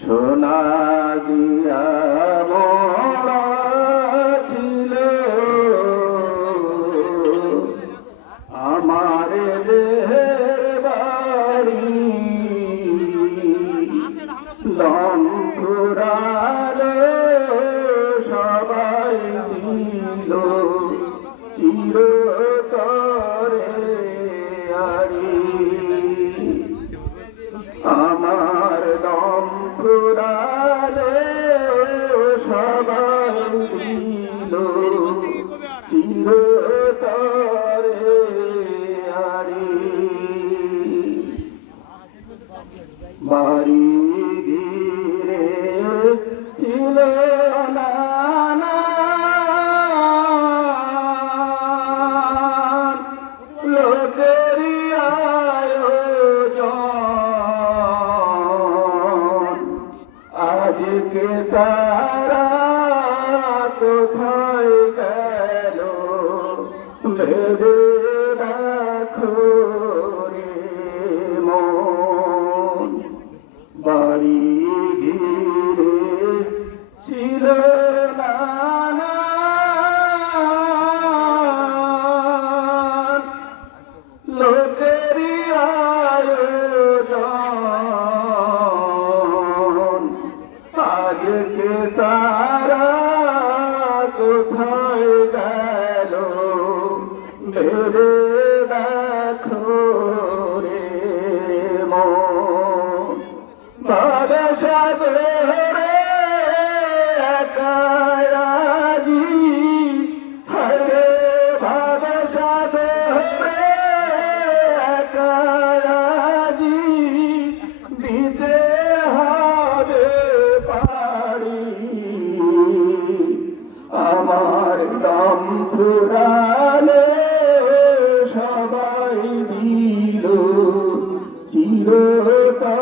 সোনা দিয়া মোড়া ছিল আমার দেহের বাড়ি, লঙ্কুরালে সবাই দিল চিরতরে আরি। আমার দম ফুরালে সবাই দিল চিরতরে আরি। বাড়ি ঘিরে ছিল নানা লোকেরি আয়োজন, আজকে তারা কোথায় গেল ভেবে রাখো রে মন। বাড়ি ঘিরে ছিল নানা লোকেরি আয়োজন, আজকে তারা কোথায় গেল ভেবে দেখো রে মন। বাদশা ধরে একাজি হরে, বাদশা ধরে একাজি দিতে হবে পারি। আমার দম ফুরালে সবাই দিল চিরতরে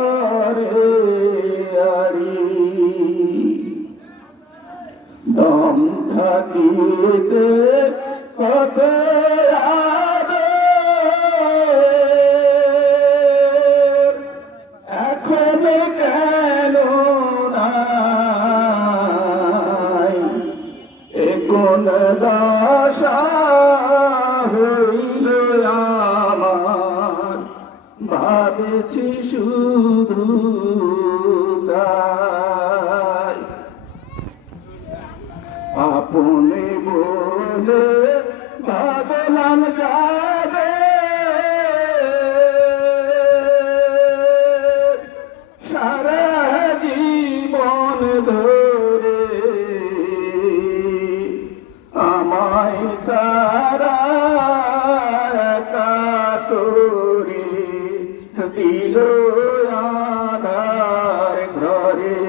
আরি। দম থাকিতে কত আদর, এখন কেন নাই এ কোন দশা হইল আমার। ভাবেছি শুধু গাই আপনে বলে ভাবলাম যাবে সারা জীবন ধরে, আমায় তারা কাতরে দিল আধার ঘরে।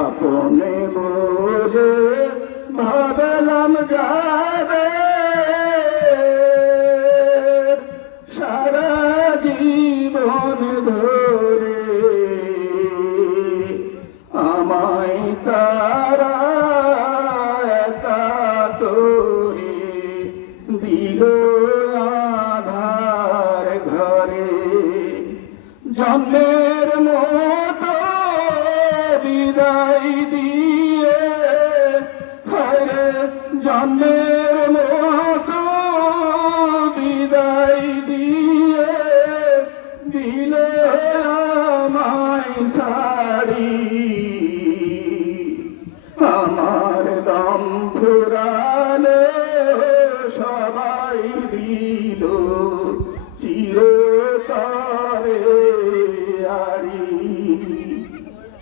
আপনে বলে ভাবলাম যাবে সারা জীবন ধরে, আমায় তারা কাতরে দিল আধার ঘরে। জন্মের মতো বিদায় দিয়ে হরে, জন্মের মতো বিদায় দিয়ে দিলে আমায় সারি। আমার দম ফুরালে সবাই দিল চিরতরে আরি।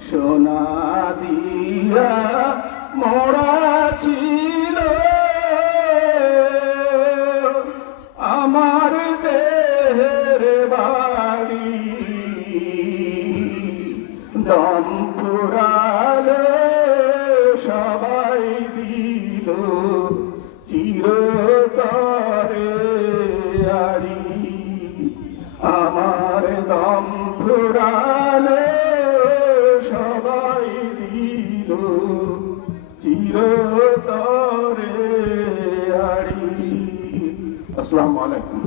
সোনা দিয়া মোড়া ছিল আমার দেহের বাড়ি, দম ফুরালে সবাই দিল চিরতরে আরি। আমার দম ফুরালে সবাই দিল চিরতরে আরি। আসসালামু আলাইকুম।